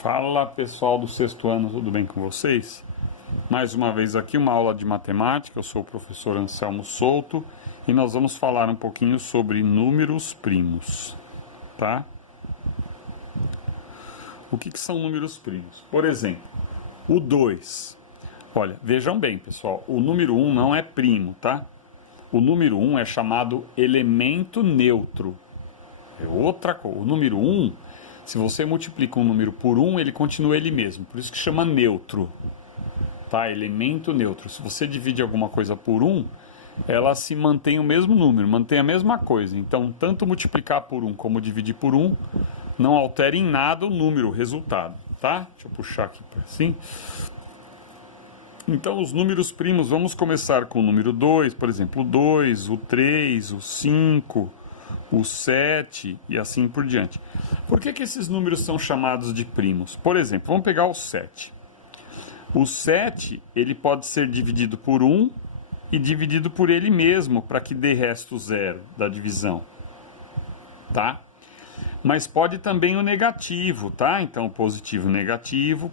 Fala pessoal do sexto ano, tudo bem com vocês? Mais uma vez aqui uma aula de matemática, eu sou o professor Anselmo Souto e nós vamos falar um pouquinho sobre números primos, tá? O que são números primos? Por exemplo, o 2. Olha, vejam bem pessoal, o número 1 não é primo, tá? O número 1 é chamado elemento neutro, é outra coisa. O número 1, se você multiplica um número por 1, ele continua ele mesmo, por isso que chama neutro, tá? Elemento neutro. Se você divide alguma coisa por 1, ela se mantém o mesmo número, mantém a mesma coisa. Então, tanto multiplicar por 1 como dividir por 1 não altera em nada o número, o resultado, tá? Deixa eu puxar aqui para assim. Então, os números primos, vamos começar com o número 2, por exemplo, o 2, o 3, o 5, o 7 e assim por diante. Por que esses números são chamados de primos? Por exemplo, vamos pegar o 7. O 7, ele pode ser dividido por 1 e dividido por ele mesmo, para que dê resto zero da divisão, tá? Mas pode também o negativo, tá? Então, positivo e negativo.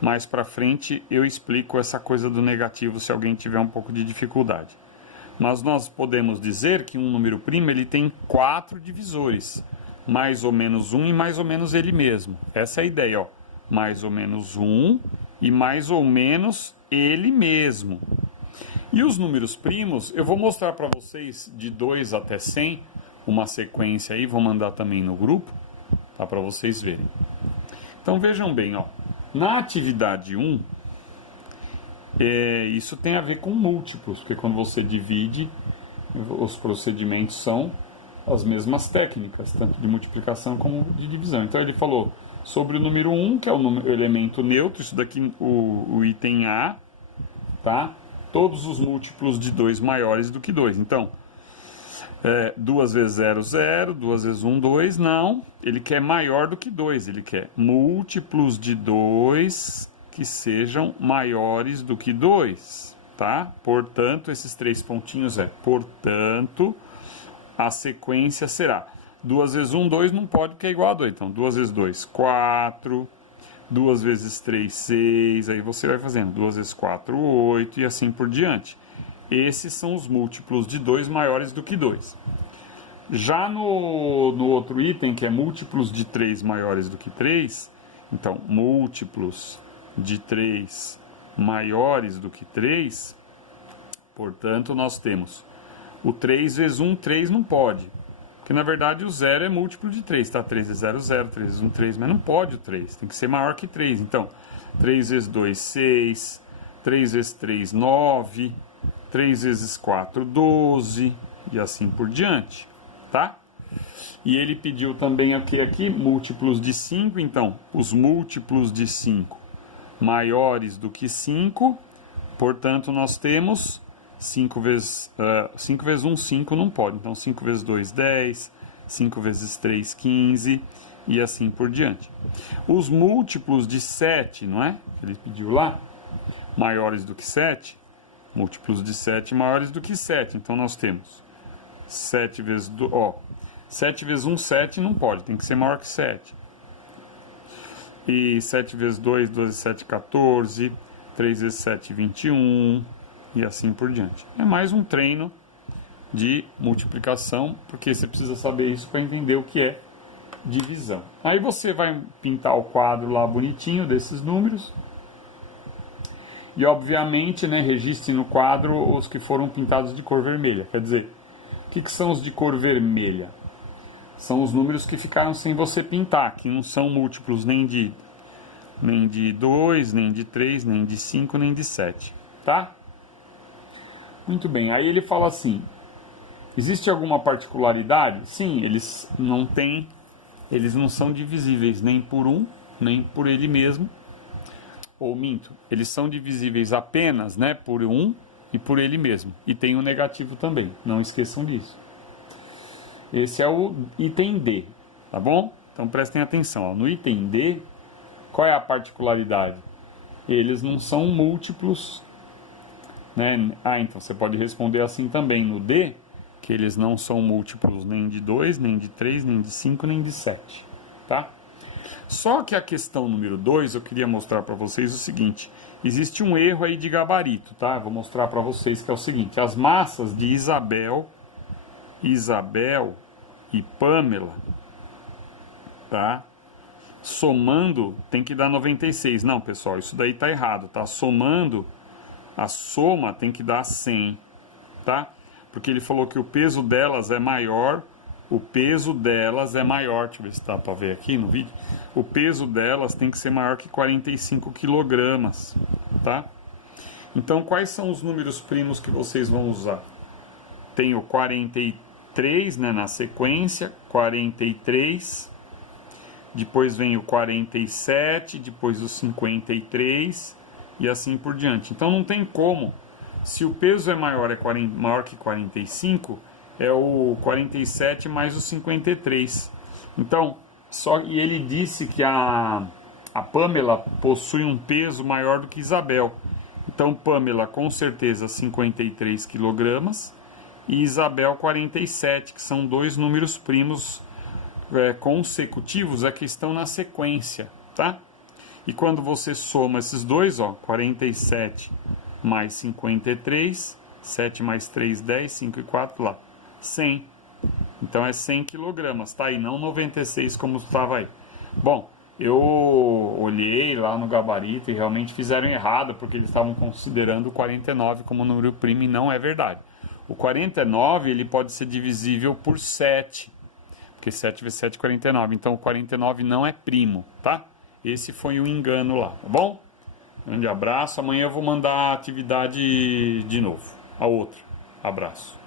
Mais para frente eu explico essa coisa do negativo se alguém tiver um pouco de dificuldade. Mas nós podemos dizer que um número primo ele tem 4 divisores, mais ou menos 1 e mais ou menos ele mesmo. Essa é a ideia, ó. Mais ou menos 1 e mais ou menos ele mesmo. E os números primos, eu vou mostrar para vocês de 2 até 100, uma sequência aí, vou mandar também no grupo, tá, para vocês verem. Então vejam bem, ó. Na atividade 1, isso tem a ver com múltiplos, porque quando você divide, os procedimentos são as mesmas técnicas, tanto de multiplicação como de divisão. Então ele falou sobre o número 1, que é o elemento neutro, isso daqui o item A, tá? Todos os múltiplos de 2 maiores do que 2. Então, 2 vezes 0, 0, 2 vezes 1, 2, não. Ele quer maior do que 2, ele quer múltiplos de 2 que sejam maiores do que 2, tá? Portanto, esses 3 pontinhos portanto, a sequência será 2 vezes 1, 2 não pode, porque é igual a 2. Então, 2 vezes 2, 4, 2 vezes 3, 6, aí você vai fazendo 2 vezes 4, 8 e assim por diante. Esses são os múltiplos de 2 maiores do que 2. Já no outro item, que é múltiplos de 3 maiores do que 3, então, múltiplos de 3 maiores do que 3, portanto, nós temos o 3 vezes 1, 3 não pode, porque na verdade o 0 é múltiplo de 3, tá? 3 vezes 0, 0, 3 vezes 1, 3, mas não pode o 3, tem que ser maior que 3. Então, 3 vezes 2, 6, 3 vezes 3, 9, 3 vezes 4, 12 e assim por diante, tá? E ele pediu também aqui múltiplos de 5, então, os múltiplos de 5 maiores do que 5, portanto, nós temos 5 vezes 1, 5 não pode, então 5 vezes 2, 10, 5 vezes 3, 15 e assim por diante. Os múltiplos de 7, não é? Ele pediu lá, maiores do que 7, múltiplos de 7 maiores do que 7, então nós temos 7 vezes 2, 7 vezes 1, 7 não pode, tem que ser maior que 7. E 7 vezes 2, 2 vezes 7, 14, 3 vezes 7, 21 e assim por diante. É mais um treino de multiplicação, porque você precisa saber isso para entender o que é divisão. Aí você vai pintar o quadro lá bonitinho desses números. E obviamente, né, registre no quadro os que foram pintados de cor vermelha. Quer dizer, o que são os de cor vermelha? São os números que ficaram sem você pintar, que não são múltiplos nem de 2, nem de 3, nem de 5, nem de 7, tá? Muito bem, aí ele fala assim, existe alguma particularidade? Sim, eles não são divisíveis nem por 1, nem por ele mesmo, ou minto, eles são divisíveis apenas, né, por 1 e por ele mesmo, e tem um negativo também, não esqueçam disso. Esse é o item D, tá bom? Então prestem atenção, ó. No item D, qual é a particularidade? Eles não são múltiplos, né? Então você pode responder assim também no D, que eles não são múltiplos nem de 2, nem de 3, nem de 5, nem de 7, tá? Só que a questão número 2, eu queria mostrar para vocês o seguinte. Existe um erro aí de gabarito, tá? Vou mostrar para vocês que é o seguinte. As massas de Isabel e Pamela, tá? Somando tem que dar 96. Não, pessoal, isso daí tá errado, tá? Somando, a soma tem que dar 100, tá? Porque ele falou que o peso delas é maior, deixa eu ver se dá para ver aqui no vídeo. O peso delas tem que ser maior que 45 quilogramas, tá? Então, quais são os números primos que vocês vão usar? Tem o 43, né, na sequência, 43, depois vem o 47, depois o 53 e assim por diante. Então, não tem como, se o peso é maior que 45, é o 47 mais o 53. Então, e ele disse que a Pamela possui um peso maior do que Isabel. Então, Pamela com certeza 53 quilogramas e Isabel 47, que são dois números primos consecutivos que estão na sequência, tá? E quando você soma esses dois, ó, 47 mais 53, 7 mais 3, 10, 5 e 4 lá, 100. Então é 100 quilogramas, tá? E não 96 como estava aí. Bom, eu olhei lá no gabarito e realmente fizeram errado, porque eles estavam considerando o 49 como número primo e não é verdade. O 49 ele pode ser divisível por 7, porque 7 vezes 7 é 49. Então o 49 não é primo, tá? Esse foi o engano lá, tá bom? Grande abraço. Amanhã eu vou mandar a atividade de novo, a outra. Abraço.